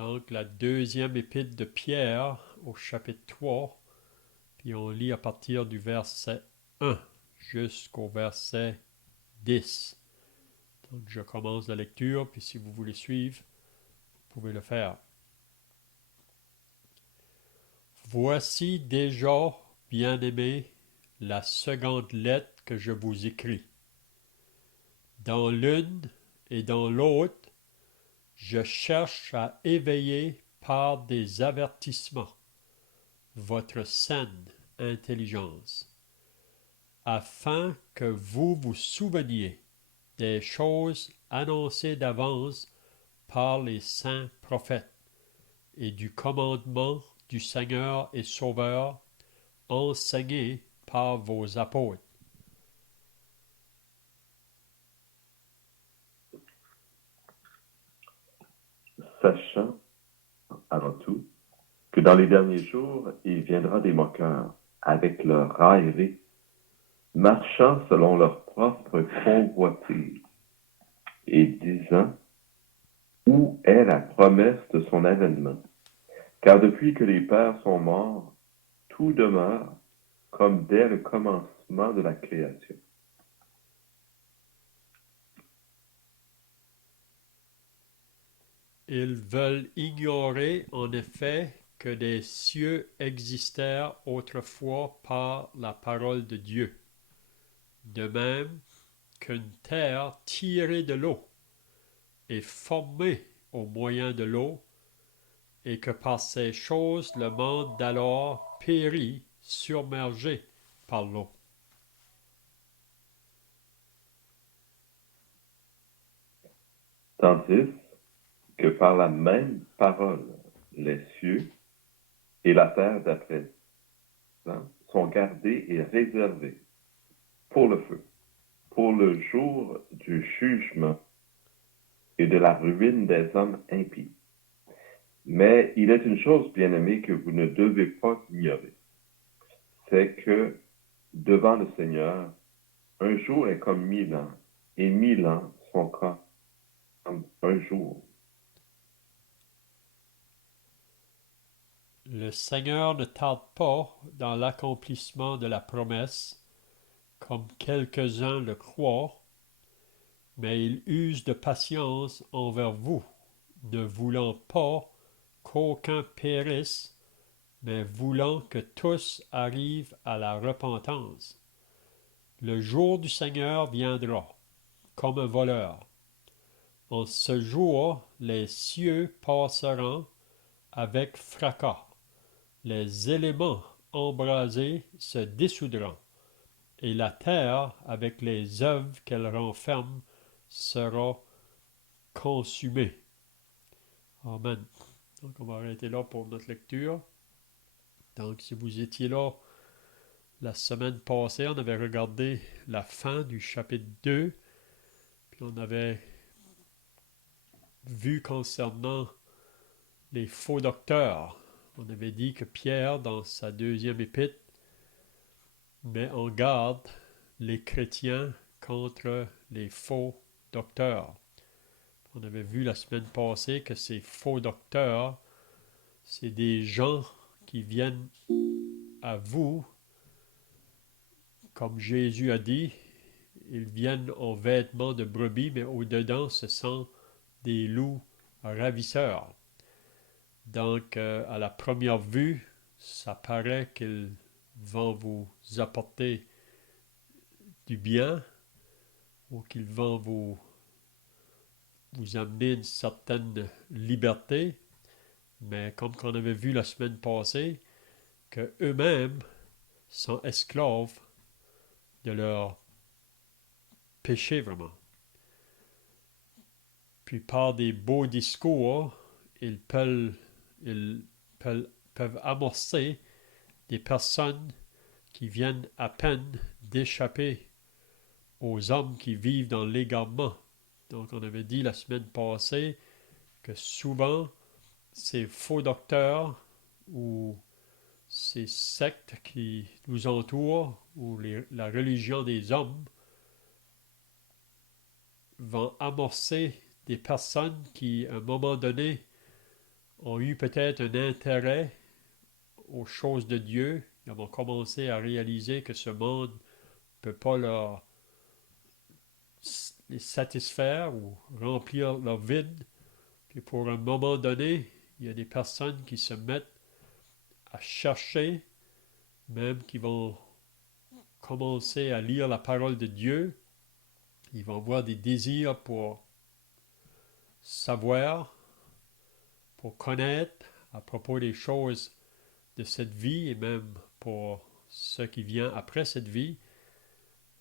Donc, la deuxième épître de Pierre au chapitre 3, puis on lit à partir du verset 1 jusqu'au verset 10. Donc, je commence la lecture, puis si vous voulez suivre, vous pouvez le faire. Voici déjà, bien-aimés, la seconde lettre que je vous écris. Dans l'une et dans l'autre, je cherche à éveiller par des avertissements votre saine intelligence, afin que vous vous souveniez des choses annoncées d'avance par les saints prophètes et du commandement du Seigneur et Sauveur enseigné par vos apôtres. Sachant, avant tout, que dans les derniers jours, il viendra des moqueurs, avec leur raillerie, marchant selon leur propre convoitise, et disant, où est la promesse de son avènement? Car depuis que les pères sont morts, tout demeure comme dès le commencement de la création. Ils veulent ignorer en effet que des cieux existèrent autrefois par la parole de Dieu, de même qu'une terre tirée de l'eau est formée au moyen de l'eau, et que par ces choses le monde d'alors périt, submergé par l'eau. Tandis que par la même parole, les cieux et la terre d'après sont gardés et réservés pour le feu, pour le jour du jugement et de la ruine des hommes impies. Mais il est une chose, bien-aimée, que vous ne devez pas ignorer, c'est que devant le Seigneur, un jour est comme 1000 ans, et 1000 ans sont comme un jour. Le Seigneur ne tarde pas dans l'accomplissement de la promesse, comme quelques-uns le croient, mais il use de patience envers vous, ne voulant pas qu'aucun périsse, mais voulant que tous arrivent à la repentance. Le jour du Seigneur viendra, comme un voleur. En ce jour, les cieux passeront avec fracas, les éléments embrasés se dissoudront, et la terre, avec les œuvres qu'elle renferme, sera consumée. Amen. Donc, on va arrêter là pour notre lecture. Donc, si vous étiez là la semaine passée, on avait regardé la fin du chapitre 2, puis on avait vu concernant les faux docteurs. On avait dit que Pierre, dans sa deuxième épître, met en garde les chrétiens contre les faux docteurs. On avait vu la semaine passée que ces faux docteurs, c'est des gens qui viennent à vous, comme Jésus a dit, ils viennent en vêtements de brebis, mais au-dedans, ce sont des loups ravisseurs. Donc, à la première vue, ça paraît qu'ils vont vous apporter du bien ou qu'ils vont vous amener une certaine liberté, mais comme qu'on avait vu la semaine passée, que eux-mêmes sont esclaves de leur péché vraiment. Puis par des beaux discours, ils peuvent amorcer des personnes qui viennent à peine d'échapper aux hommes qui vivent dans l'égarement. Donc on avait dit la semaine passée que souvent ces faux docteurs ou ces sectes qui nous entourent ou la religion des hommes vont amorcer des personnes qui, à un moment donné, ont eu peut-être un intérêt aux choses de Dieu. Ils vont commencer à réaliser que ce monde ne peut pas les satisfaire ou remplir leur vide. Puis pour un moment donné, il y a des personnes qui se mettent à chercher, même qui vont commencer à lire la parole de Dieu. Ils vont avoir des désirs pour savoir, pour connaître à propos des choses de cette vie et même pour ce qui vient après cette vie.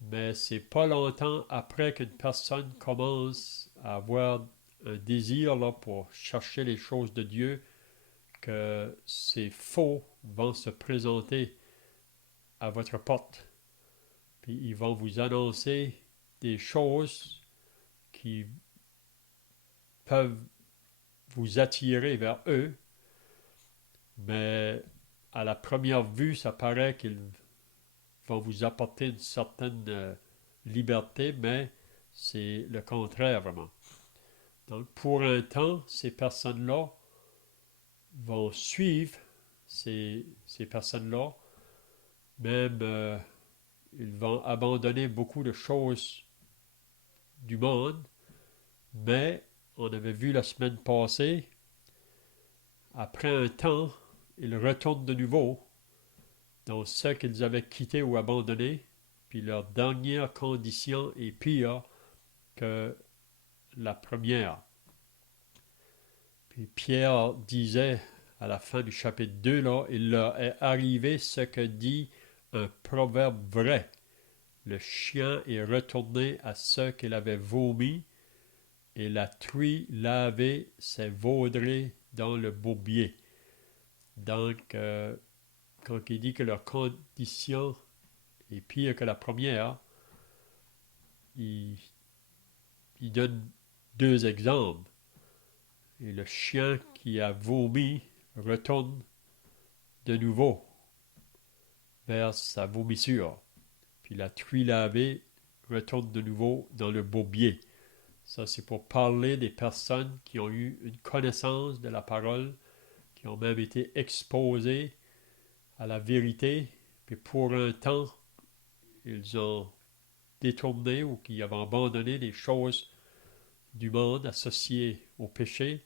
Mais c'est pas longtemps après qu'une personne commence à avoir un désir là, pour chercher les choses de Dieu que ces faux vont se présenter à votre porte. Puis ils vont vous annoncer des choses qui peuvent vous attirer vers eux, mais à la première vue, ça paraît qu'ils vont vous apporter une certaine liberté, mais c'est le contraire vraiment. Donc pour un temps, ces personnes-là vont suivre ces personnes-là, même ils vont abandonner beaucoup de choses du monde, mais on avait vu la semaine passée, après un temps, ils retournent de nouveau dans ce qu'ils avaient quitté ou abandonné, puis leur dernière condition est pire que la première. Puis Pierre disait à la fin du chapitre 2, là, il leur est arrivé ce que dit un proverbe vrai. Le chien est retourné à ce qu'il avait vomi, et la truie lavée s'est vaudrée dans le bourbier. Donc, quand il dit que leur condition est pire que la première, il donne deux exemples. Et le chien qui a vomi retourne de nouveau vers sa vomissure. Puis la truie lavée retourne de nouveau dans le bourbier. Ça, c'est pour parler des personnes qui ont eu une connaissance de la parole, qui ont même été exposées à la vérité, puis pour un temps, ils ont détourné ou qui avaient abandonné les choses du monde associées au péché,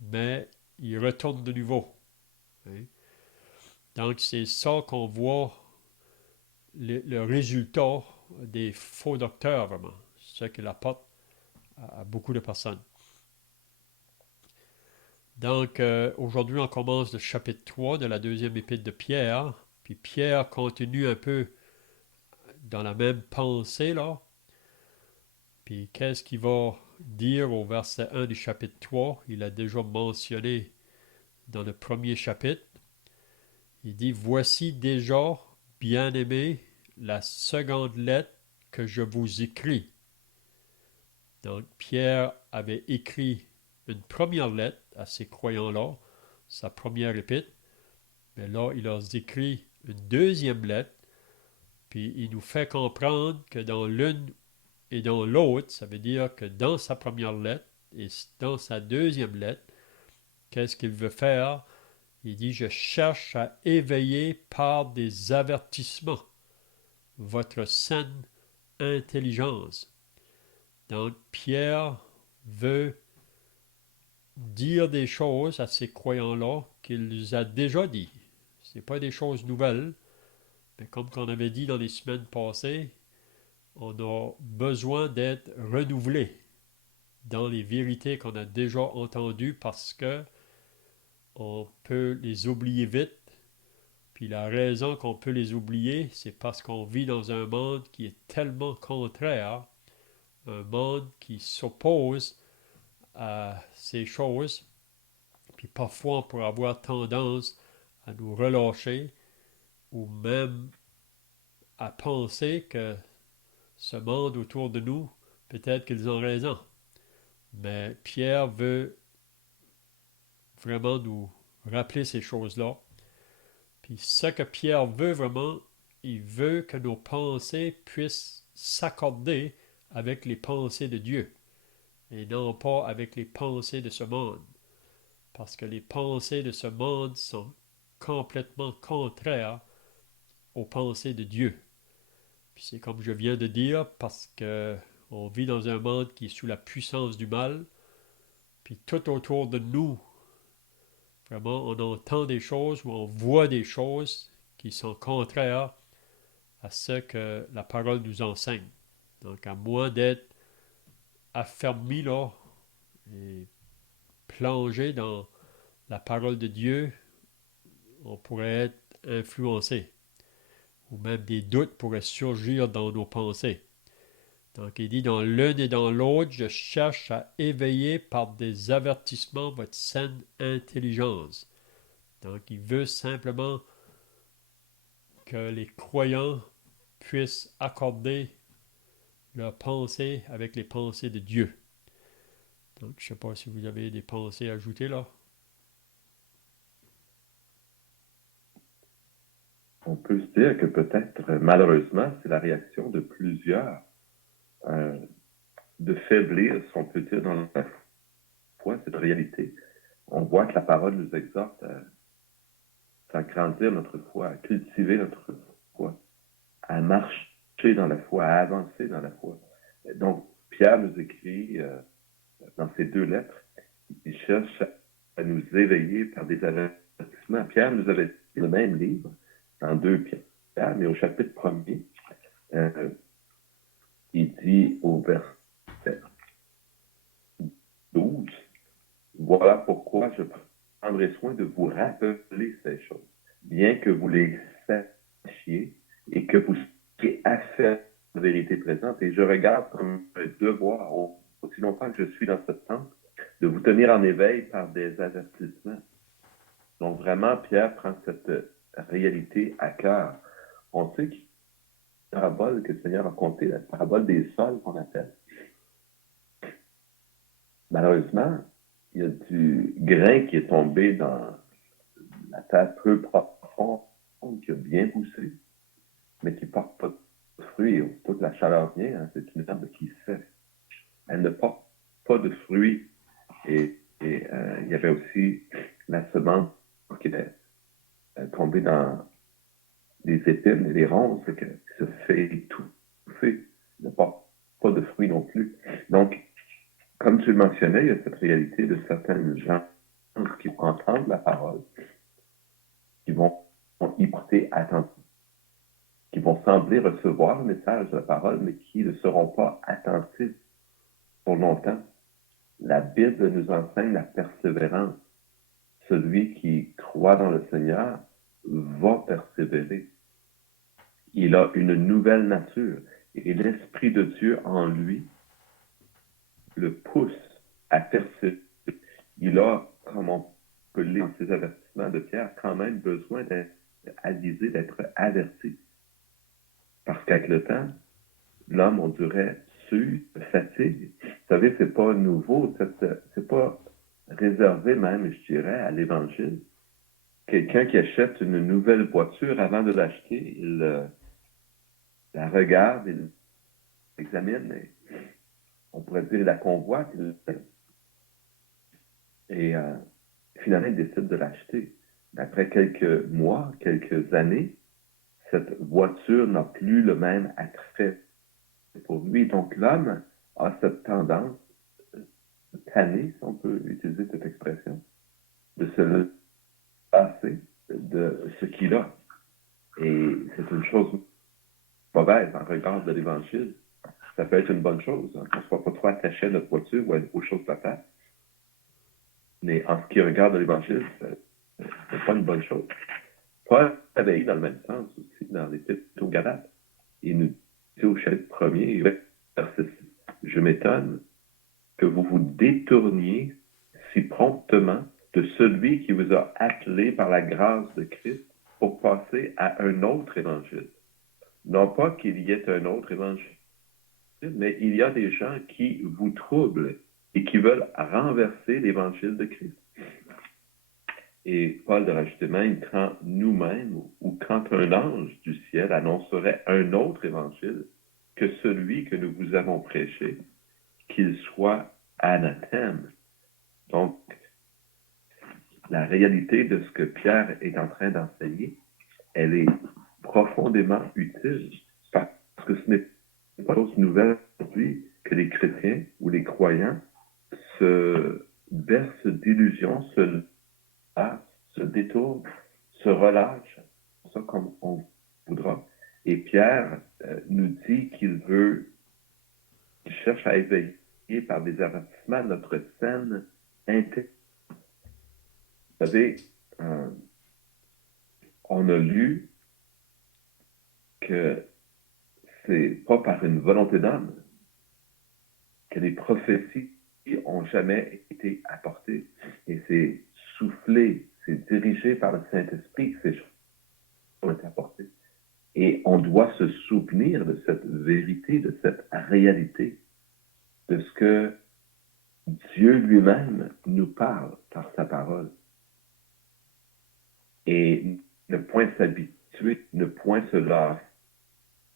mais ils retournent de nouveau. Hein? Donc, c'est ça qu'on voit le résultat des faux docteurs, vraiment, ce qu'il apporte à beaucoup de personnes. Donc, aujourd'hui, on commence le chapitre 3 de la deuxième épître de Pierre. Puis Pierre continue un peu dans la même pensée, là. Puis qu'est-ce qu'il va dire au verset 1 du chapitre 3? Il a déjà mentionné dans le premier chapitre. Il dit, voici déjà, bien-aimés, la seconde lettre que je vous écris. Donc, Pierre avait écrit une première lettre à ces croyants-là, sa première épître, mais là, il leur écrit une deuxième lettre, puis il nous fait comprendre que dans l'une et dans l'autre, ça veut dire que dans sa première lettre et dans sa deuxième lettre, qu'est-ce qu'il veut faire? Il dit, je cherche à éveiller par des avertissements votre saine intelligence. Donc, Pierre veut dire des choses à ces croyants-là qu'il a déjà dit. Ce n'est pas des choses nouvelles, mais comme on avait dit dans les semaines passées, on a besoin d'être renouvelé dans les vérités qu'on a déjà entendues parce que on peut les oublier vite. Puis la raison qu'on peut les oublier, c'est parce qu'on vit dans un monde qui est tellement contraire, un monde qui s'oppose à ces choses. Puis parfois, on pourrait avoir tendance à nous relâcher ou même à penser que ce monde autour de nous, peut-être qu'ils ont raison. Mais Pierre veut vraiment nous rappeler ces choses-là. Puis ce que Pierre veut vraiment, il veut que nos pensées puissent s'accorder avec les pensées de Dieu et non pas avec les pensées de ce monde. parce que les pensées de ce monde sont complètement contraires aux pensées de Dieu. Puis c'est comme je viens de dire, parce que on vit dans un monde qui est sous la puissance du mal, puis tout autour de nous, vraiment, on entend des choses ou on voit des choses qui sont contraires à ce que la parole nous enseigne. Donc, à moins d'être affermi là et plongé dans la parole de Dieu, on pourrait être influencé, ou même des doutes pourraient surgir dans nos pensées. Donc, il dit, dans l'un et dans l'autre, je cherche à éveiller par des avertissements votre saine intelligence. Donc, il veut simplement que les croyants puissent accorder leurs pensées avec les pensées de Dieu. Donc, je ne sais pas si vous avez des pensées à ajouter là. On peut se dire que peut-être, malheureusement, c'est la réaction de plusieurs de faiblir, si on peut dire, dans la foi, cette réalité. On voit que la parole nous exhorte à grandir notre foi, à cultiver notre foi, à marcher dans la foi, à avancer dans la foi. Donc, Pierre nous écrit dans ces deux lettres, il cherche à nous éveiller par des avertissements. Pierre nous avait dit le même livre, dans 2 Pierre, mais au chapitre 1er, il dit au verset 12, voilà pourquoi je prendrai soin de vous rappeler ces choses, bien que vous les sachiez et que vous soyez affaires de vérité présente. Et je regarde comme un devoir, aussi longtemps que je suis dans cette tente, de vous tenir en éveil par des avertissements. Donc vraiment, Pierre prend cette réalité à cœur. On sait qu'il y a une parabole que le Seigneur a contée, la parabole des sols qu'on appelle. Malheureusement, il y a du grain qui est tombé dans la terre peu profonde, qui a bien poussé, mais qui ne porte pas de fruits. Aussitôt que la chaleur vient, c'est une herbe qui sèche. Elle ne porte pas de fruits. Et il y avait aussi la semence qui était tombée dans les épines et les ronces, qui se fait étouffer, ne porte pas de fruits non plus. Donc, comme tu le mentionnais, il y a cette réalité de certaines gens qui vont entendre la parole, qui vont y porter attention, qui vont sembler recevoir le message de la parole, mais qui ne seront pas attentifs pour longtemps. La Bible nous enseigne la persévérance. Celui qui croit dans le Seigneur va persévérer. Il a une nouvelle nature et l'Esprit de Dieu en lui le pousse à persévérer. Il a, comme on peut le lire dans ces avertissements de Pierre, quand même besoin d'être avisé, d'être averti. Parce qu'avec le temps, l'homme, on dirait, s'use, fatigue. Vous savez, c'est pas nouveau, c'est pas réservé même, je dirais, à l'Évangile. Quelqu'un qui achète une nouvelle voiture, avant de l'acheter, il la regarde, il l'examine, et on pourrait dire la convoite, et finalement, il décide de l'acheter. Après quelques mois, quelques années, cette voiture n'a plus le même attrait pour lui. Donc, l'homme a cette tendance tannée, si on peut utiliser cette expression, de se passer de ce qu'il a. Et c'est une chose mauvaise en regard de l'Évangile. Ça peut être une bonne chose. Hein. On ne soit pas trop attaché à notre voiture ou aux choses de la terre. Mais en ce qui regarde l'Évangile, c'est pas une bonne chose. Paul avait dit dans le même sens aussi dans l'Épître aux Galates. Il nous dit au chapitre 1er, verset 6, je m'étonne que vous vous détourniez si promptement de celui qui vous a appelé par la grâce de Christ pour passer à un autre évangile. Non pas qu'il y ait un autre évangile, mais il y a des gens qui vous troublent et qui veulent renverser l'évangile de Christ. Et Paul de rajouter même, quand nous-mêmes ou quand un ange du ciel annoncerait un autre évangile que celui que nous vous avons prêché, qu'il soit anathème. Donc, la réalité de ce que Pierre est en train d'enseigner, elle est profondément utile parce que ce n'est pas une chose nouvelle aujourd'hui que les chrétiens ou les croyants se bercent d'illusions, se détournent, se relâchent, ça comme on voudra. Et Pierre nous dit qu'il cherche à éveiller par des avertissements notre saine intégrité. Vous savez, on a lu que c'est pas par une volonté d'homme que les prophéties ont jamais été apportées. Et c'est soufflé, c'est dirigé par le Saint-Esprit que ces choses ont été apportées. Et on doit se souvenir de cette vérité, de cette réalité, de ce que Dieu lui-même nous parle par sa parole. Et ne point s'habituer, ne point se lasser,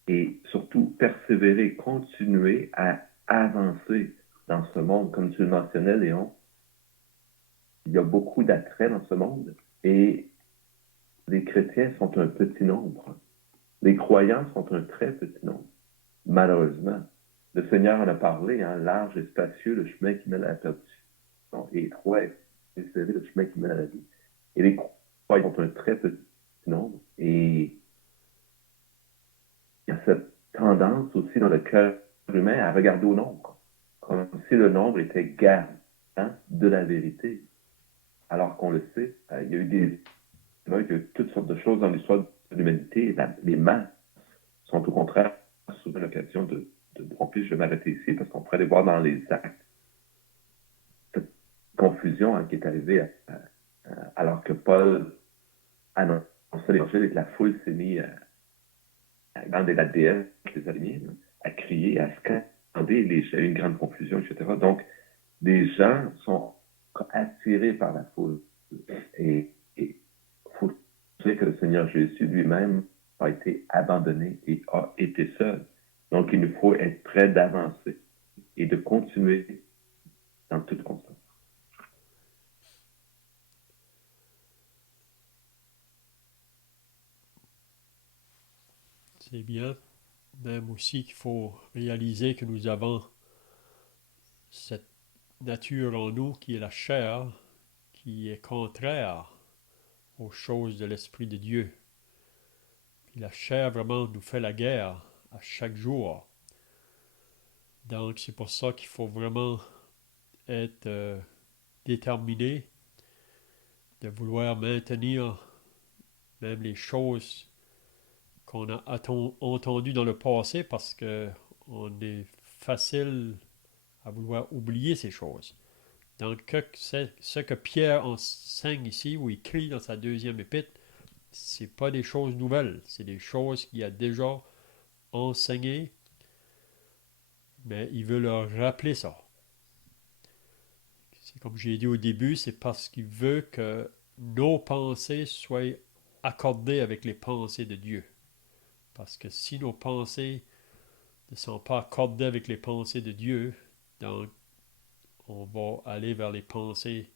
et surtout persévérer, continuer à avancer dans ce monde. Comme tu le mentionnais, Léon, il y a beaucoup d'attraits dans ce monde et les chrétiens sont un petit nombre. Les croyants sont un très petit nombre, malheureusement. Le Seigneur en a parlé, hein, large et spacieux, le chemin qui mène à la perdition, et étroit et serré, le chemin qui mène à la vie. Et les croyants sont un très petit nombre et il y a cette tendance aussi dans le cœur humain à regarder au nombre, comme si le nombre était garant de la vérité. Alors qu'on le sait, il y a eu il y a eu toutes sortes de choses dans l'histoire de l'humanité. Les masses sont au contraire souvent l'occasion de tromper. Je vais m'arrêter ici parce qu'on pourrait aller voir dans les actes cette confusion qui est arrivée alors que Paul annonçait l'évangile et que la foule s'est mise dans la déesse des araignées, à crier, à scander, il y a eu une grande confusion, etc. Donc, les gens sont attirés par la foule. Et il faut dire que le Seigneur Jésus lui-même a été abandonné et a été seul. Donc, il nous faut être prêt d'avancer et de continuer dans toute constance. C'est bien, même aussi qu'il faut réaliser que nous avons cette nature en nous qui est la chair, qui est contraire aux choses de l'Esprit de Dieu. Puis la chair vraiment nous fait la guerre à chaque jour. Donc c'est pour ça qu'il faut vraiment être déterminé de vouloir maintenir même les choses qu'on a entendues dans le passé parce que on est facile à vouloir oublier ces choses. Donc, ce que Pierre enseigne ici, ou écrit dans sa deuxième épître, c'est pas des choses nouvelles, c'est des choses qu'il a déjà enseignées, mais il veut leur rappeler ça. C'est comme j'ai dit au début, c'est parce qu'il veut que nos pensées soient accordées avec les pensées de Dieu. Parce que si nos pensées ne sont pas accordées avec les pensées de Dieu, donc on va aller vers les pensées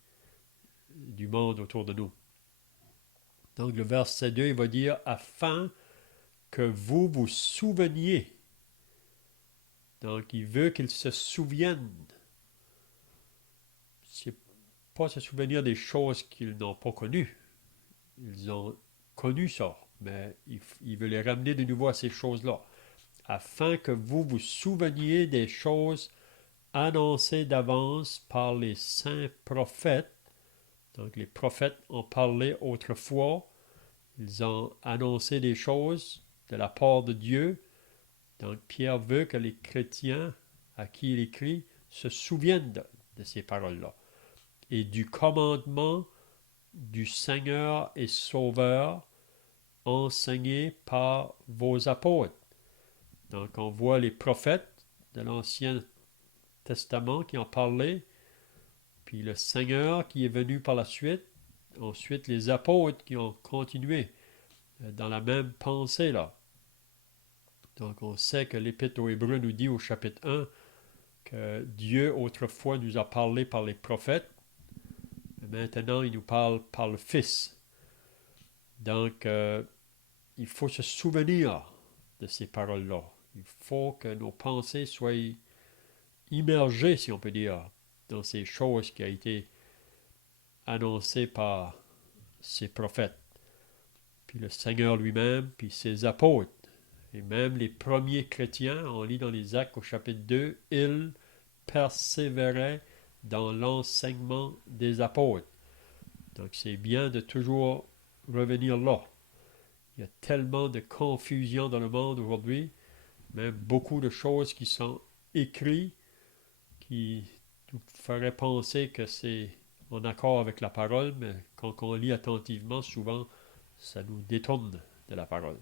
du monde autour de nous. Donc le verset 2, il va dire « afin que vous vous souveniez ». Donc il veut qu'ils se souviennent. C'est pas se souvenir des choses qu'ils n'ont pas connues. Ils ont connu ça, mais il veut les ramener de nouveau à ces choses-là. Afin que vous vous souveniez des choses annoncées d'avance par les saints prophètes. Donc les prophètes ont parlé autrefois. Ils ont annoncé des choses de la part de Dieu. Donc Pierre veut que les chrétiens à qui il écrit se souviennent de ces paroles-là et du commandement du Seigneur et Sauveur enseigné par vos apôtres. Donc on voit les prophètes de l'Ancien Testament qui en parlaient, puis le Seigneur qui est venu par la suite, ensuite les apôtres qui ont continué dans la même pensée là. Donc on sait que l'Épître aux Hébreux nous dit au chapitre 1 que Dieu autrefois nous a parlé par les prophètes, Maintenant, il nous parle par le Fils. Donc, il faut se souvenir de ces paroles-là. Il faut que nos pensées soient immergées, si on peut dire, dans ces choses qui ont été annoncées par ses prophètes, puis le Seigneur lui-même, puis ses apôtres. Et même les premiers chrétiens, on lit dans les Actes au chapitre 2, ils persévéraient dans l'enseignement des apôtres. Donc c'est bien de toujours revenir là. Il y a tellement de confusion dans le monde aujourd'hui, même beaucoup de choses qui sont écrites qui nous feraient penser que c'est en accord avec la parole, mais quand on lit attentivement, souvent, ça nous détourne de la parole.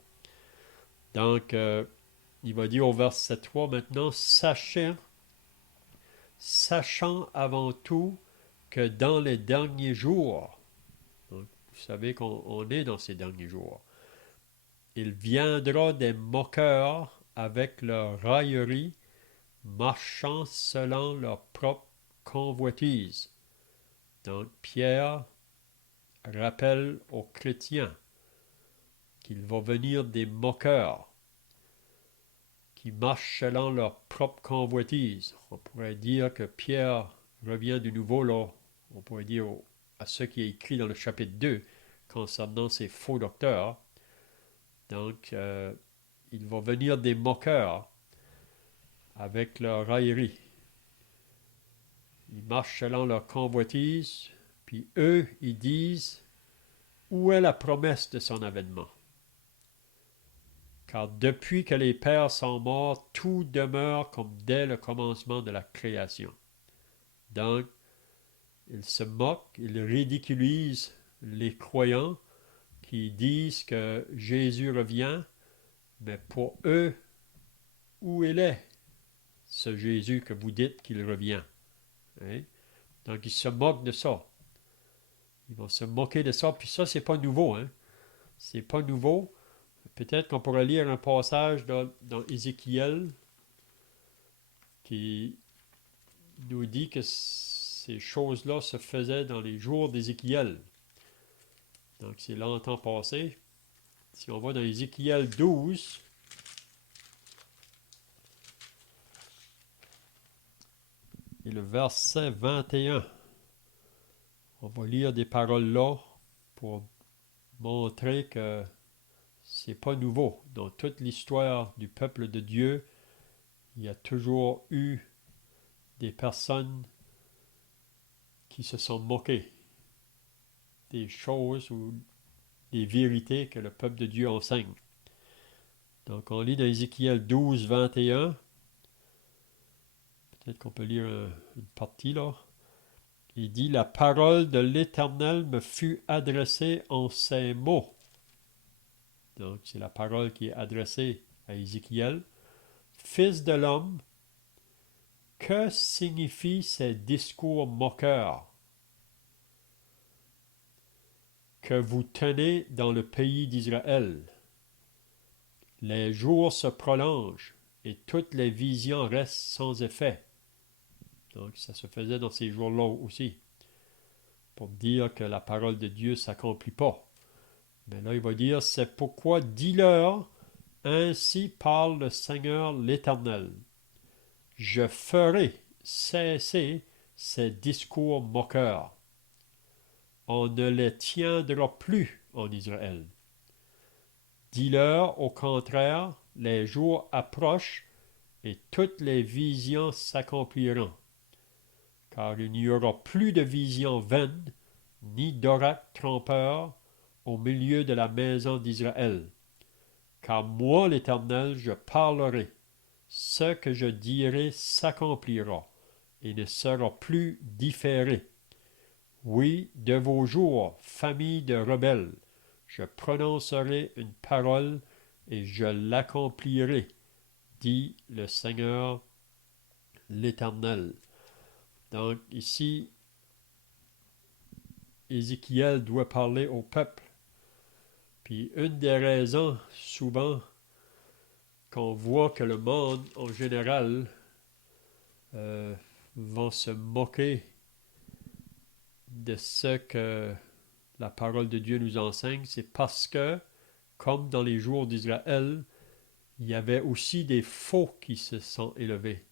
Donc, il va dire au verset 3 maintenant, sachant avant tout que dans les derniers jours, donc vous savez qu'on est dans ces derniers jours, il viendra des moqueurs avec leur raillerie, marchant selon leur propre convoitise. Donc Pierre rappelle aux chrétiens qu'il va venir des moqueurs qui marchent selon leur propre convoitise. On pourrait dire que Pierre revient de nouveau là, on pourrait dire à ce qui est écrit dans le chapitre 2 concernant ces faux docteurs. Donc, il va venir des moqueurs avec leur raillerie. Ils marchent selon leur convoitise, puis eux, ils disent, où est la promesse de son avènement? Car depuis que les pères sont morts, tout demeure comme dès le commencement de la création. Donc, ils se moquent, ils ridiculisent les croyants qui disent que Jésus revient, mais pour eux, où il est, ce Jésus que vous dites qu'il revient? Hein? Donc, ils se moquent de ça. Ils vont se moquer de ça, puis ça, c'est pas nouveau. Hein? C'est pas nouveau. Peut-être qu'on pourrait lire un passage dans Ézéchiel qui nous dit que ces choses-là se faisaient dans les jours d'Ézéchiel. Donc, c'est longtemps passé. Si on va dans Ézéchiel 12, et le verset 21, on va lire des paroles là pour montrer que c'est pas nouveau. Dans toute l'histoire du peuple de Dieu, il y a toujours eu des personnes qui se sont moquées des choses ou des vérités que le peuple de Dieu enseigne. Donc on lit dans Ézéchiel 12, 21. Peut-être qu'on peut lire une partie là. Il dit, la parole de l'Éternel me fut adressée en ces mots. Donc c'est la parole qui est adressée à Ézéchiel. Fils de l'homme, que signifient ces discours moqueurs que vous tenez dans le pays d'Israël? Les jours se prolongent et toutes les visions restent sans effet. Donc ça se faisait dans ces jours-là aussi, pour dire que la parole de Dieu ne s'accomplit pas. Mais là, il va dire, c'est pourquoi dis-leur, ainsi parle le Seigneur l'Éternel. Je ferai cesser ces discours moqueurs. On ne les tiendra plus en Israël. Dis-leur, au contraire, les jours approchent et toutes les visions s'accompliront. Car il n'y aura plus de visions vaines, ni d'oracles trompeurs au milieu de la maison d'Israël. Car moi, l'Éternel, je parlerai. Ce que je dirai s'accomplira et ne sera plus différé. Oui, de vos jours, famille de rebelles, je prononcerai une parole et je l'accomplirai, dit le Seigneur l'Éternel. Donc ici, Ézéchiel doit parler au peuple. Puis une des raisons, souvent, qu'on voit que le monde en général va se moquer de ce que la parole de Dieu nous enseigne, c'est parce que, comme dans les jours d'Israël, il y avait aussi des faux qui se sont élevés.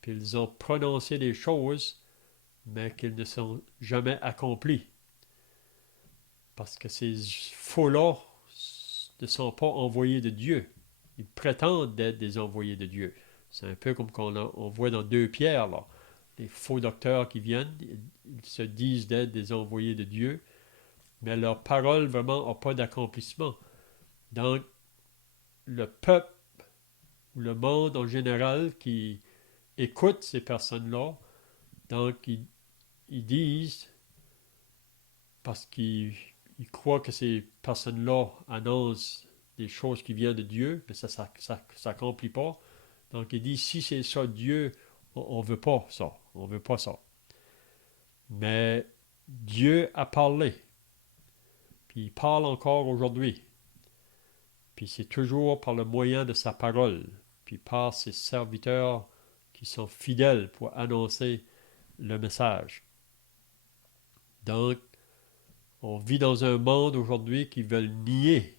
Puis ils ont prononcé des choses, mais qu'ils ne sont jamais accomplies. Parce que ces faux-là ne sont pas envoyés de Dieu. Ils prétendent être des envoyés de Dieu. C'est un peu comme on voit dans 2 Pierre, là. Les faux docteurs qui viennent, ils se disent d'être des envoyés de Dieu, mais leur parole vraiment n'a pas d'accomplissement. Donc, le peuple, ou le monde en général qui écoute ces personnes-là, donc ils disent, parce qu'ils croient que ces personnes-là annoncent des choses qui viennent de Dieu, mais ça s'accomplit pas. Donc ils disent, si c'est ça Dieu, on ne veut pas ça, on veut pas ça. Mais Dieu a parlé, puis il parle encore aujourd'hui. Puis c'est toujours par le moyen de sa parole, puis par ses serviteurs qui sont fidèles pour annoncer le message. Donc, on vit dans un monde aujourd'hui qui veut nier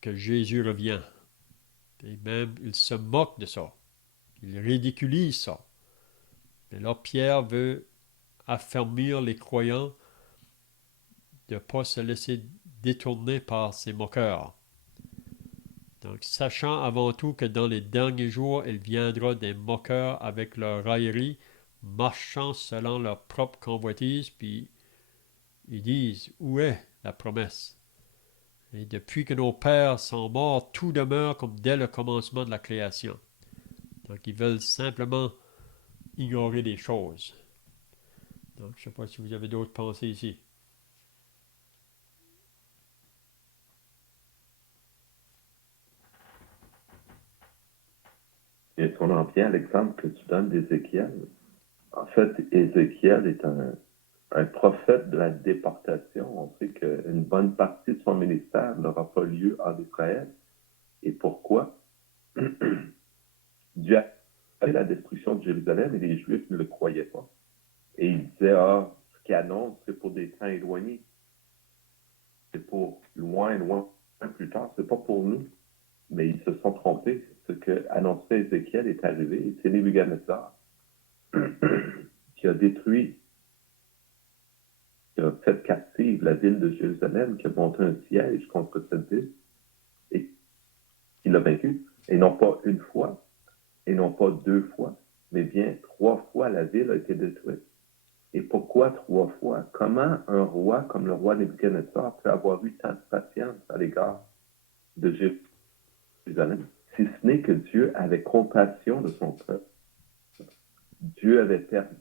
que Jésus revient. Et même, ils se moquent de ça. Ils ridiculisent ça. Mais là, Pierre veut affermir les croyants de ne pas se laisser détourner par ces moqueurs. Donc, sachant avant tout que dans les derniers jours, il viendra des moqueurs avec leur raillerie, marchant selon leur propre convoitise, puis ils disent, où est la promesse? Et depuis que nos pères sont morts, tout demeure comme dès le commencement de la création. Donc, ils veulent simplement ignorer des choses. Donc, je ne sais pas si vous avez d'autres pensées ici. Et si on en vient à l'exemple que tu donnes d'Ézéchiel, en fait, Ézéchiel est un prophète de la déportation. On sait qu'une bonne partie de son ministère n'aura pas lieu en Israël. Et pourquoi? Dieu a fait la destruction de Jérusalem et les Juifs ne le croyaient pas. Et ils disaient, ce qu'il annonce, c'est pour des temps éloignés. C'est pour loin, loin, plus tard. C'est pas pour nous. Mais ils se sont trompés. Ce que annonçait Ézéchiel est arrivé. Et c'est Nebuchadnezzar qui a détruit, qui a fait captive la ville de Jérusalem, qui a monté un siège contre cette ville et qui l'a vaincu. Et non pas une fois, et non pas 2 fois, mais bien 3 fois la ville a été détruite. Et pourquoi 3 fois? Comment un roi comme le roi Nebuchadnezzar peut avoir eu tant de patience à l'égard de Jérusalem, si ce n'est que Dieu avait compassion de son peuple? Dieu avait permis,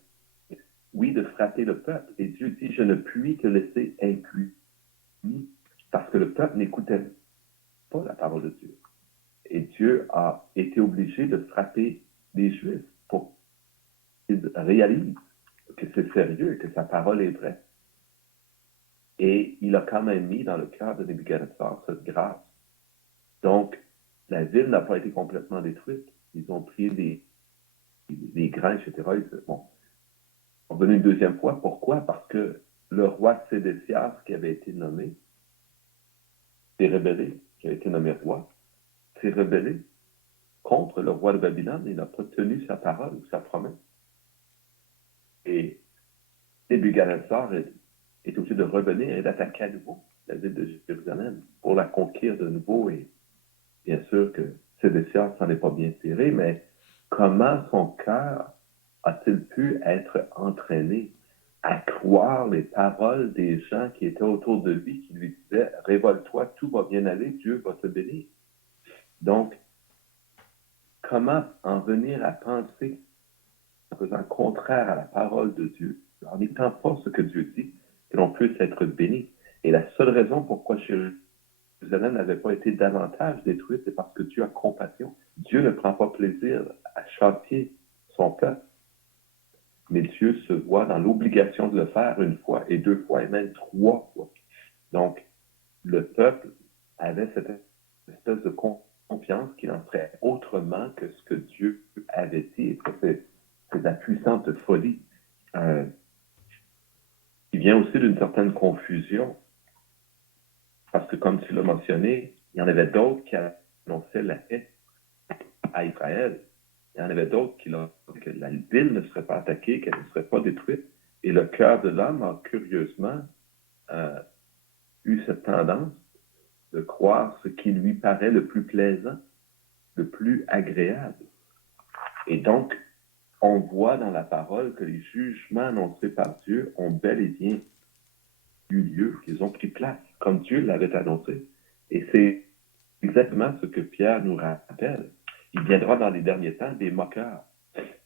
oui, de frapper le peuple. Et Dieu dit, je ne puis te laisser impuni, parce que le peuple n'écoutait pas la parole de Dieu. Et Dieu a été obligé de frapper les Juifs pour qu'ils réalisent que c'est sérieux et que sa parole est vraie. Et il a quand même mis dans le cœur de Nebuchadnezzar cette grâce. Donc, la ville n'a pas été complètement détruite. Ils ont pris des grains, etc. Bon, on venait une deuxième fois. Pourquoi? Parce que le roi Sédécias, qui avait été nommé, s'est rebellé, qui a été nommé roi, s'est rebellé contre le roi de Babylone et n'a pas tenu sa parole ou sa promesse. Et Nebuchadnezzar est obligé de revenir et d'attaquer à nouveau la ville de Jérusalem pour la conquérir de nouveau. Et bien sûr que Sédécias s'en est pas bien tiré, mais comment son cœur a-t-il pu être entraîné à croire les paroles des gens qui étaient autour de lui, qui lui disaient « Révolte-toi, tout va bien aller, Dieu va te bénir. » Donc, comment en venir à penser en faisant contraire à la parole de Dieu, en n'étant pas ce que Dieu dit, que l'on puisse être béni? Et la seule raison pourquoi Jérusalem n'avait pas été davantage détruite, c'est parce que Dieu a compassion. Dieu ne prend pas plaisir à châtier son peuple, mais Dieu se voit dans l'obligation de le faire 1 fois et 2 fois et même 3 fois. Donc, le peuple avait cette espèce de confiance qu'il en ferait autrement que ce que Dieu avait dit. Et ça, c'est de la puissante folie. Il vient aussi d'une certaine confusion, parce que comme tu l'as mentionné, il y en avait d'autres qui annonçaient la paix à Israël. Il y en avait d'autres qui l'ont dit que la ville ne serait pas attaquée, qu'elle ne serait pas détruite. Et le cœur de l'homme a curieusement eu cette tendance de croire ce qui lui paraît le plus plaisant, le plus agréable. Et donc, on voit dans la parole que les jugements annoncés par Dieu ont bel et bien eu lieu, qu'ils ont pris place, comme Dieu l'avait annoncé. Et c'est exactement ce que Pierre nous rappelle. Il viendra dans les derniers temps des moqueurs.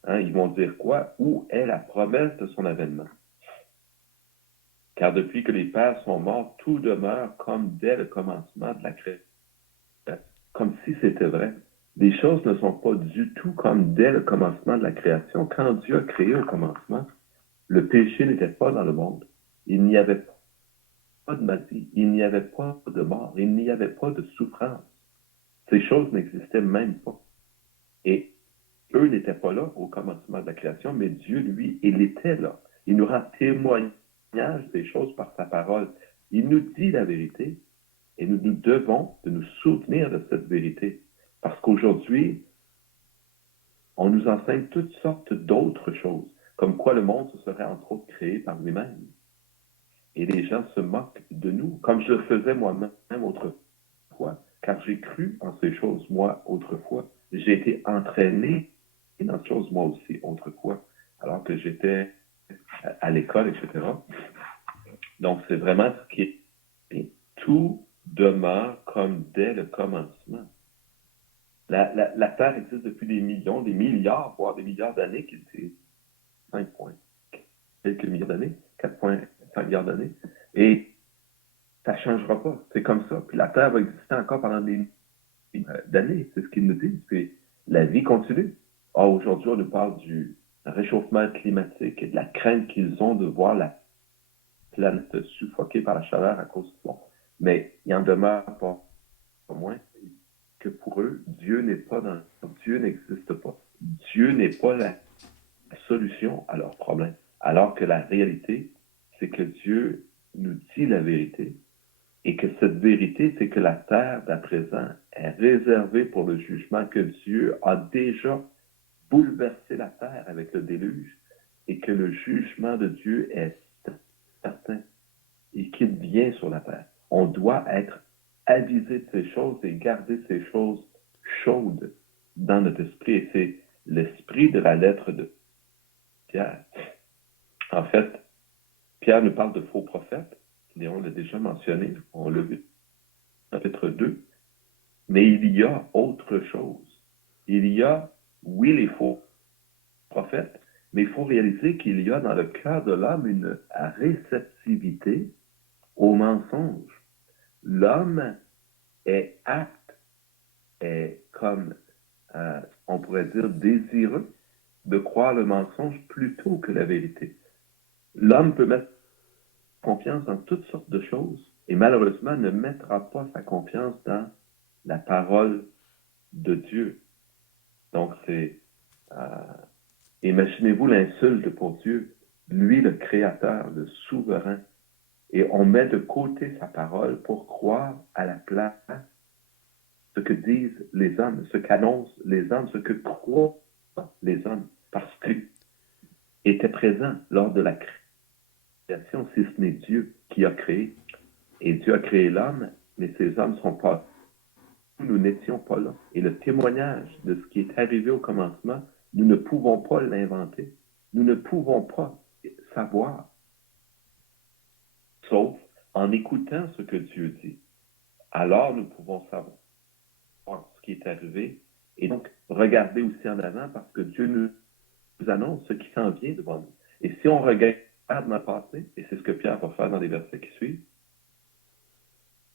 Hein, ils vont dire quoi? Où est la promesse de son avènement? Car depuis que les pères sont morts, tout demeure comme dès le commencement de la création. Comme si c'était vrai. Les choses ne sont pas du tout comme dès le commencement de la création. Quand Dieu a créé au commencement, le péché n'était pas dans le monde. Il n'y avait pas de maladie, il n'y avait pas de mort, il n'y avait pas de souffrance. Ces choses n'existaient même pas. Et eux n'étaient pas là au commencement de la création, mais Dieu, lui, il était là. Il nous rend témoignage des choses par sa parole. Il nous dit la vérité et nous devons de nous souvenir de cette vérité. Parce qu'aujourd'hui, on nous enseigne toutes sortes d'autres choses, comme quoi le monde se serait entre autres créé par lui-même. Et les gens se moquent de nous, comme je le faisais moi-même autrefois, car j'ai cru en ces choses, moi, autrefois. J'ai été entraîné dans ces choses, moi aussi, autrefois, alors que j'étais à l'école, etc. Donc, c'est vraiment ce qui est. Tout demeure comme dès le commencement. La Terre existe depuis des millions, des milliards, voire des milliards d'années, qui étaient 5 points, quelques milliards d'années, 4,5 milliards d'années. Et ça ne changera pas. C'est comme ça. Puis la Terre va exister encore pendant des d'années. C'est ce qu'ils nous disent. Puis la vie continue. Or, aujourd'hui, on nous parle du réchauffement climatique et de la crainte qu'ils ont de voir la planète suffoquée par la chaleur à cause de bon. Mais il en demeure pas moins que pour eux, Dieu n'est pas dans. Dieu n'existe pas. Dieu n'est pas la solution à leurs problèmes. Alors que la réalité, c'est que Dieu nous dit la vérité et que cette vérité, c'est que la terre d'à présent est réservée pour le jugement, que Dieu a déjà bouleversé la terre avec le déluge et que le jugement de Dieu est certain et qu'il vient sur la terre. On doit être avisé de ces choses et garder ces choses chaudes dans notre esprit. Et c'est l'esprit de la lettre de Pierre. En fait, Pierre nous parle de faux prophètes, et on l'a déjà mentionné, on l'a vu dans chapitre 2, mais il y a autre chose. Il y a, oui, les faux prophètes, mais il faut réaliser qu'il y a dans le cœur de l'homme une réceptivité au mensonge. L'homme est apte, est comme, on pourrait dire, désireux de croire le mensonge plutôt que la vérité. L'homme peut mettre confiance dans toutes sortes de choses et malheureusement ne mettra pas sa confiance dans la parole de Dieu. Donc c'est, imaginez-vous l'insulte pour Dieu, lui le créateur, le souverain, et on met de côté sa parole pour croire à la place ce que disent les hommes, ce qu'annoncent les hommes, ce que croient les hommes, parce qu'ils étaient présents lors de la création, si ce n'est Dieu qui a créé. Et Dieu a créé l'homme, mais ces hommes ne sont pas. Nous n'étions pas là. Et le témoignage de ce qui est arrivé au commencement, nous ne pouvons pas l'inventer. Nous ne pouvons pas savoir, sauf en écoutant ce que Dieu dit. Alors nous pouvons savoir ce qui est arrivé et donc regarder aussi en avant parce que Dieu nous annonce ce qui s'en vient devant nous. Et si on regarde dans le passé, et c'est ce que Pierre va faire dans les versets qui suivent,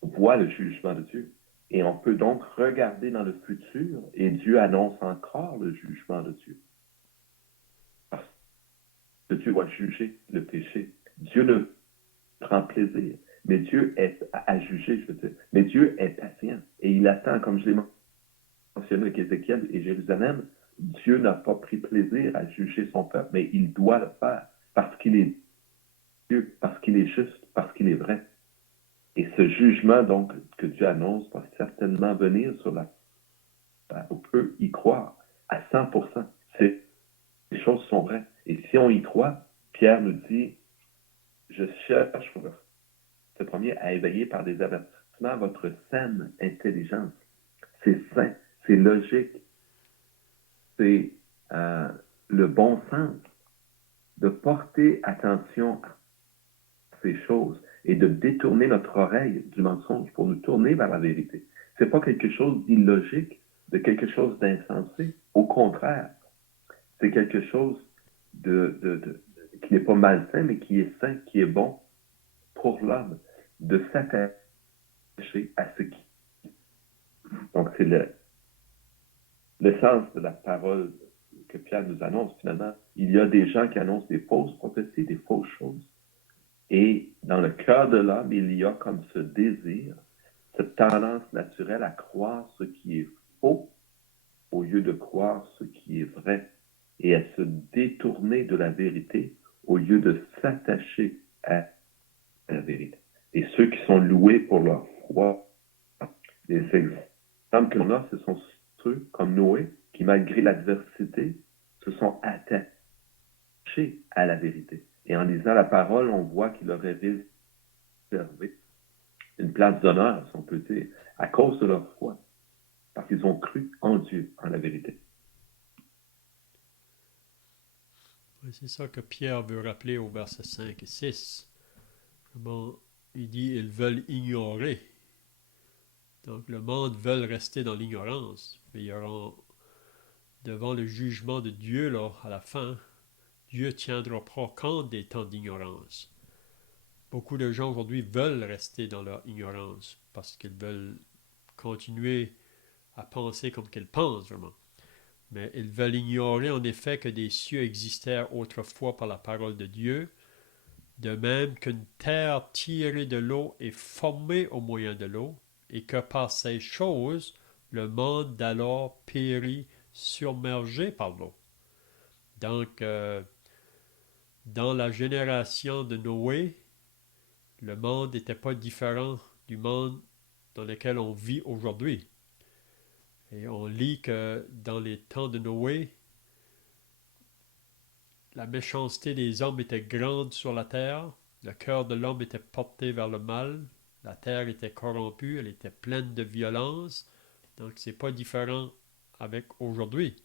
on voit le jugement de Dieu. Et on peut donc regarder dans le futur et Dieu annonce encore le jugement de Dieu. Parce que Dieu va juger le péché. Dieu ne prend plaisir, mais Dieu est à juger, je veux dire. Mais Dieu est patient et il attend, comme je l'ai mentionné avec Ézéchiel et Jérusalem, Dieu n'a pas pris plaisir à juger son peuple, mais il doit le faire parce qu'il est Dieu, parce qu'il est juste, parce qu'il est vrai. Et ce jugement, donc, que Dieu annonce, va certainement venir sur la terre. On peut y croire à 100%. Ces choses sont vraies. Et si on y croit, Pierre nous dit, je cherche, ce premier, à éveiller par des avertissements votre saine intelligence. C'est sain, c'est logique, c'est le bon sens de porter attention à ces choses et de détourner notre oreille du mensonge pour nous tourner vers la vérité. Ce n'est pas quelque chose d'illogique, de quelque chose d'insensé. Au contraire, c'est quelque chose qui n'est pas malsain, mais qui est sain, qui est bon pour l'homme, de s'attacher à ce qui. Donc, c'est l'essence de la parole que Pierre nous annonce finalement. Il y a des gens qui annoncent des fausses prophéties, des fausses choses. Et dans le cœur de l'homme, il y a comme ce désir, cette tendance naturelle à croire ce qui est faux au lieu de croire ce qui est vrai et à se détourner de la vérité au lieu de s'attacher à la vérité. Et ceux qui sont loués pour leur foi, les exemples qu'on a, ce sont ceux comme Noé qui, malgré l'adversité, se sont attachés à la vérité. Et en lisant la parole, on voit qu'il aurait réservé une place d'honneur, si on peut dire, à cause de leur foi, parce qu'ils ont cru en Dieu, en la vérité. C'est ça que Pierre veut rappeler au verset 5 et 6. Comment il dit ils veulent ignorer. Donc le monde veut rester dans l'ignorance. Mais il y aura, devant le jugement de Dieu, là, à la fin, Dieu tiendra pas compte des temps d'ignorance. Beaucoup de gens aujourd'hui veulent rester dans leur ignorance parce qu'ils veulent continuer à penser comme qu'ils pensent vraiment. Mais ils veulent ignorer en effet que des cieux existèrent autrefois par la parole de Dieu, de même qu'une terre tirée de l'eau est formée au moyen de l'eau, et que par ces choses, le monde d'alors périt submergé par l'eau. Donc, dans la génération de Noé, le monde n'était pas différent du monde dans lequel on vit aujourd'hui. Et on lit que dans les temps de Noé, la méchanceté des hommes était grande sur la terre, le cœur de l'homme était porté vers le mal, la terre était corrompue, elle était pleine de violence, donc c'est pas différent avec aujourd'hui.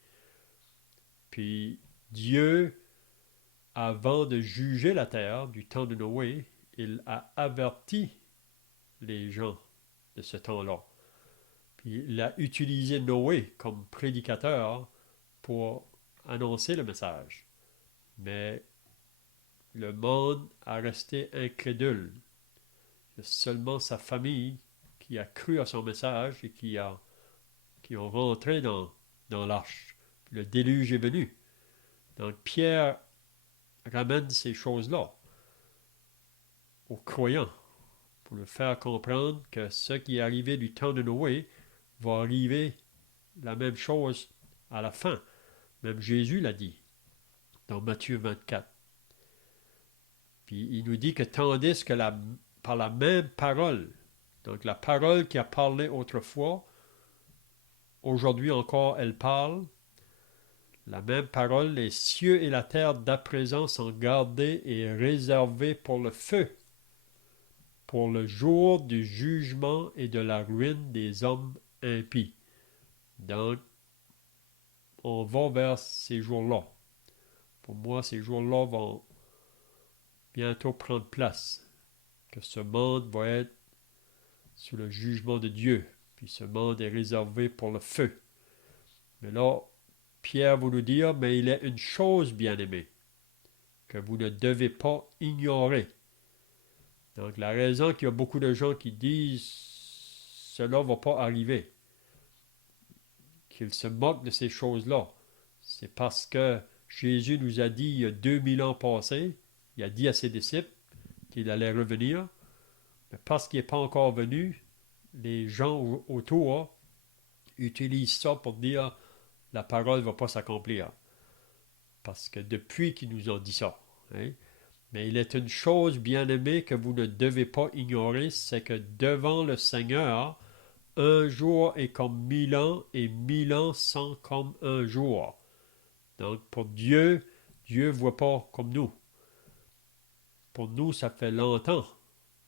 Puis Dieu, avant de juger la terre du temps de Noé, il a averti les gens de ce temps-là. Puis il a utilisé Noé comme prédicateur pour annoncer le message. Mais le monde a resté incrédule. C'est seulement sa famille qui a cru à son message et qui ont rentré dans l'arche. Le déluge est venu. Donc Pierre ramène ces choses-là aux croyants pour leur faire comprendre que ce qui est arrivé du temps de Noé va arriver la même chose à la fin. Même Jésus l'a dit dans Matthieu 24. Puis il nous dit que tandis que par la même parole, donc la parole qui a parlé autrefois, aujourd'hui encore elle parle, la même parole, les cieux et la terre d'à présent sont gardés et réservés pour le feu, pour le jour du jugement et de la ruine des hommes impies. Donc, on va vers ces jours-là. Pour moi, ces jours-là vont bientôt prendre place, que ce monde va être sous le jugement de Dieu, puis ce monde est réservé pour le feu. Mais là, Pierre vous nous dire, mais il est une chose, bien-aimée, que vous ne devez pas ignorer. Donc, la raison qu'il y a beaucoup de gens qui disent cela ne va pas arriver, qu'ils se moquent de ces choses-là, c'est parce que Jésus nous a dit il y a 2000 ans passés, il a dit à ses disciples qu'il allait revenir, mais parce qu'il n'est pas encore venu, les gens autour utilisent ça pour dire la parole ne va pas s'accomplir. Parce que depuis qu'ils nous ont dit ça, hein, Mais il est une chose, bien-aimée, que vous ne devez pas ignorer, c'est que devant le Seigneur, un jour est comme 1000 ans et 1000 ans sont comme un jour. Donc pour Dieu, Dieu ne voit pas comme nous. Pour nous, ça fait longtemps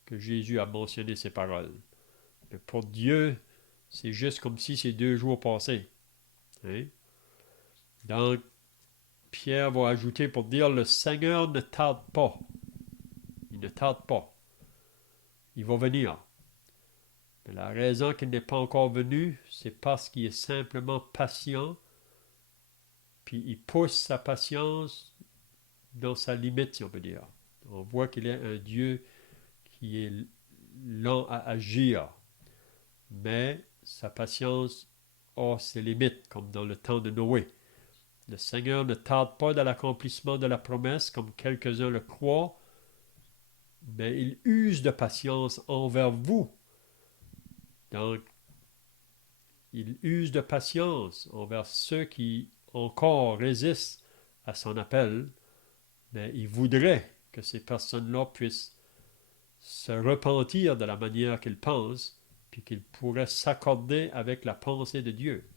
que Jésus a mentionné ces paroles. Mais pour Dieu, c'est juste comme si c'est 2 jours passés. Hein? Donc, Pierre va ajouter pour dire, le Seigneur ne tarde pas. Il ne tarde pas. Il va venir. Mais la raison qu'il n'est pas encore venu, c'est parce qu'il est simplement patient, puis il pousse sa patience dans sa limite, si on peut dire. On voit qu'il est un Dieu qui est lent à agir, mais sa patience a ses limites, comme dans le temps de Noé. Le Seigneur ne tarde pas dans l'accomplissement de la promesse, comme quelques-uns le croient, mais il use de patience envers vous. Donc, il use de patience envers ceux qui encore résistent à son appel, mais il voudrait que ces personnes-là puissent se repentir de la manière qu'ils pensent, puis qu'ils pourraient s'accorder avec la pensée de Dieu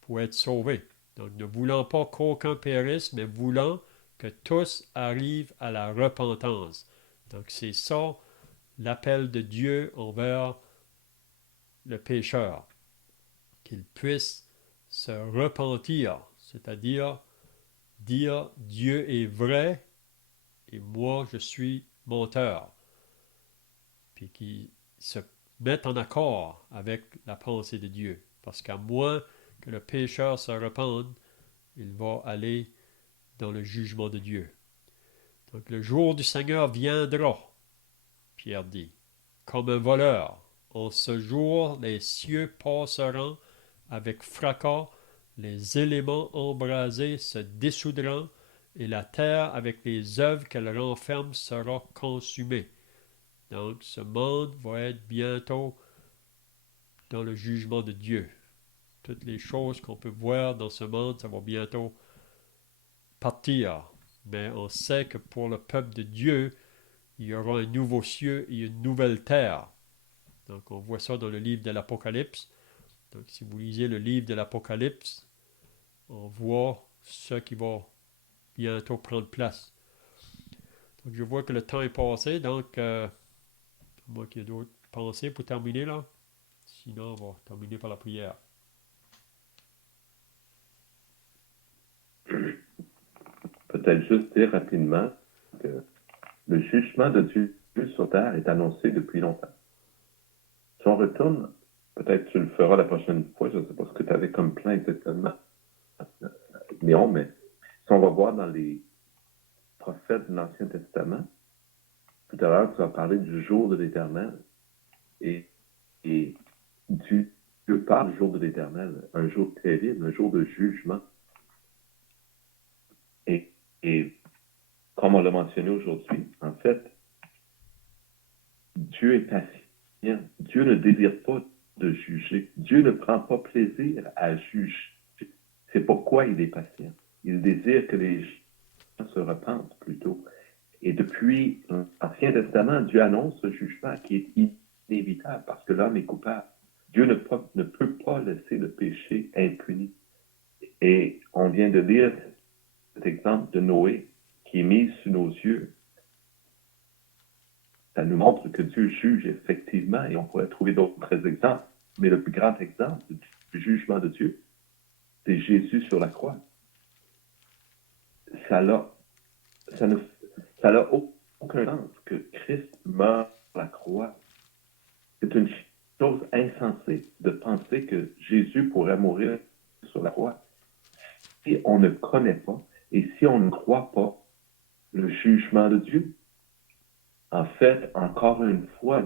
pour être sauvés. Donc, ne voulant pas qu'aucun périsse, mais voulant que tous arrivent à la repentance. Donc, c'est ça l'appel de Dieu envers le pécheur, qu'il puisse se repentir, c'est-à-dire dire Dieu est vrai et moi je suis menteur, puis qu'il se mette en accord avec la pensée de Dieu, parce qu'à moins que le pécheur se repente, il va aller dans le jugement de Dieu. Donc le jour du Seigneur viendra, Pierre dit, comme un voleur. En ce jour, les cieux passeront avec fracas, les éléments embrasés se dissoudront, et la terre avec les œuvres qu'elle renferme sera consumée. Donc ce monde va être bientôt dans le jugement de Dieu. Toutes les choses qu'on peut voir dans ce monde, ça va bientôt partir. Mais on sait que pour le peuple de Dieu, il y aura un nouveau ciel et une nouvelle terre. Donc on voit ça dans le livre de l'Apocalypse. Donc si vous lisez le livre de l'Apocalypse, on voit ce qui va bientôt prendre place. Donc je vois que le temps est passé, donc moi qui ai d'autres pensées pour terminer là. Sinon, on va terminer par la prière. Peut-être juste dire rapidement que le jugement de Dieu sur terre est annoncé depuis longtemps. Si on retourne, peut-être tu le feras la prochaine fois, je ne sais pas ce que tu avais comme plan exactement, Léon, mais si on va voir dans les prophètes de l'Ancien Testament, tout à l'heure, tu as parlé du jour de l'Éternel, et Dieu parle du jour de l'Éternel, un jour terrible, un jour de jugement. Et comme on l'a mentionné aujourd'hui, en fait, Dieu est patient. Dieu ne désire pas de juger. Dieu ne prend pas plaisir à juger. C'est pourquoi il est patient. Il désire que les gens se repentent plutôt. Et depuis l'Ancien Testament, Dieu annonce ce jugement qui est inévitable parce que l'homme est coupable. Dieu ne peut pas laisser le péché impuni. Et on vient de lire cet exemple de Noé qui est mis sous nos yeux. Ça nous montre que Dieu juge effectivement, et on pourrait trouver d'autres exemples. Mais le plus grand exemple du jugement de Dieu, c'est Jésus sur la croix. Ça n'a aucun sens que Christ meure sur la croix. C'est une chose insensée de penser que Jésus pourrait mourir sur la croix. Si on ne connaît pas et si on ne croit pas le jugement de Dieu, en fait, encore une fois,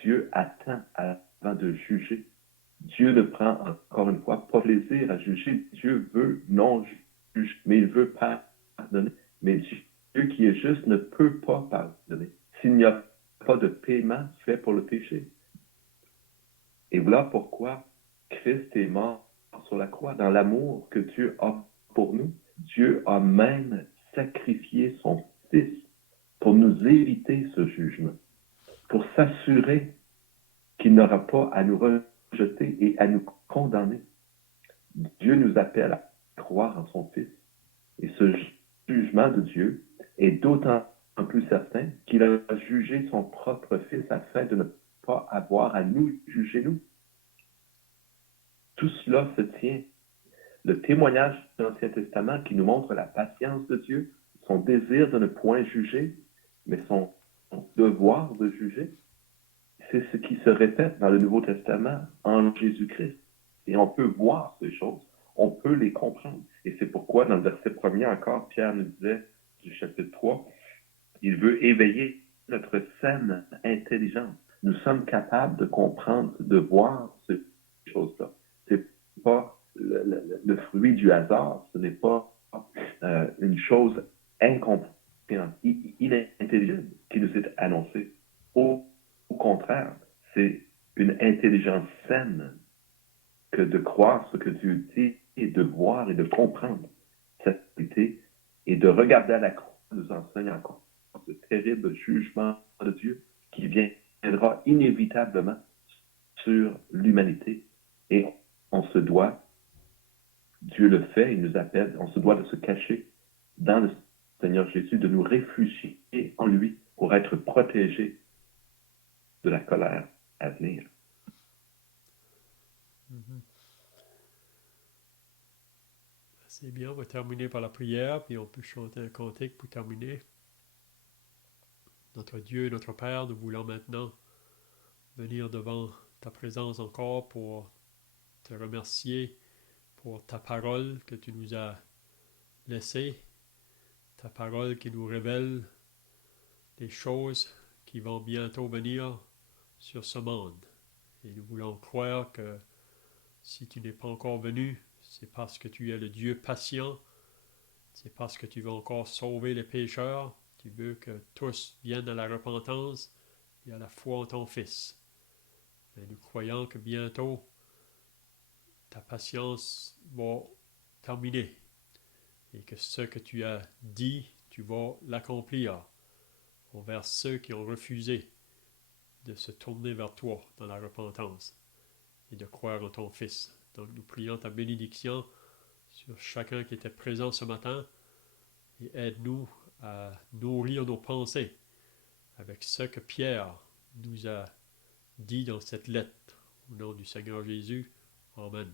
Dieu attend avant de juger. Dieu ne prend encore une fois pas plaisir à juger. Dieu veut non juger, mais il veut pardonner. Mais Dieu qui est juste ne peut pas pardonner s'il n'y a pas de paiement fait pour le péché. Et voilà pourquoi Christ est mort sur la croix. Dans l'amour que Dieu a pour nous, Dieu a même sacrifié son justice pour nous éviter ce jugement, pour s'assurer qu'il n'aura pas à nous rejeter et à nous condamner. Dieu nous appelle à croire en son Fils. Et ce jugement de Dieu est d'autant plus certain qu'il a jugé son propre Fils afin de ne pas avoir à nous juger nous. Tout cela se tient. Le témoignage de l'Ancien Testament qui nous montre la patience de Dieu, son désir de ne point juger, mais son devoir de juger, c'est ce qui se répète dans le Nouveau Testament en Jésus-Christ. Et on peut voir ces choses, on peut les comprendre. Et c'est pourquoi, dans le verset premier encore, Pierre nous disait, du chapitre 3, il veut éveiller notre saine intelligence. Nous sommes capables de comprendre, de voir ces choses-là. Ce n'est pas le fruit du hasard, ce n'est pas une chose incompréhensible, inintelligible qui nous est annoncée. Au contraire, c'est une intelligence saine que de croire ce que Dieu dit et de voir et de comprendre cette vérité et de regarder à la croix nous enseigne encore ce terrible jugement de Dieu qui viendra inévitablement sur l'humanité. Et on se doit, Dieu le fait, il nous appelle, on se doit de se cacher dans le Seigneur Jésus, de nous réfugier en lui pour être protégés de la colère à venir. C'est bien, on va terminer par la prière, puis on peut chanter un cantique pour terminer. Notre Dieu et notre Père, nous voulons maintenant venir devant ta présence encore pour te remercier pour ta parole que tu nous as laissée, ta parole qui nous révèle les choses qui vont bientôt venir sur ce monde. Et nous voulons croire que si tu n'es pas encore venu, c'est parce que tu es le Dieu patient, c'est parce que tu veux encore sauver les pécheurs, tu veux que tous viennent à la repentance et à la foi en ton Fils. Mais nous croyons que bientôt, ta patience va terminer et que ce que tu as dit, tu vas l'accomplir envers ceux qui ont refusé de se tourner vers toi dans la repentance et de croire en ton Fils. Donc nous prions ta bénédiction sur chacun qui était présent ce matin et aide-nous à nourrir nos pensées avec ce que Pierre nous a dit dans cette lettre. Au nom du Seigneur Jésus. Amen.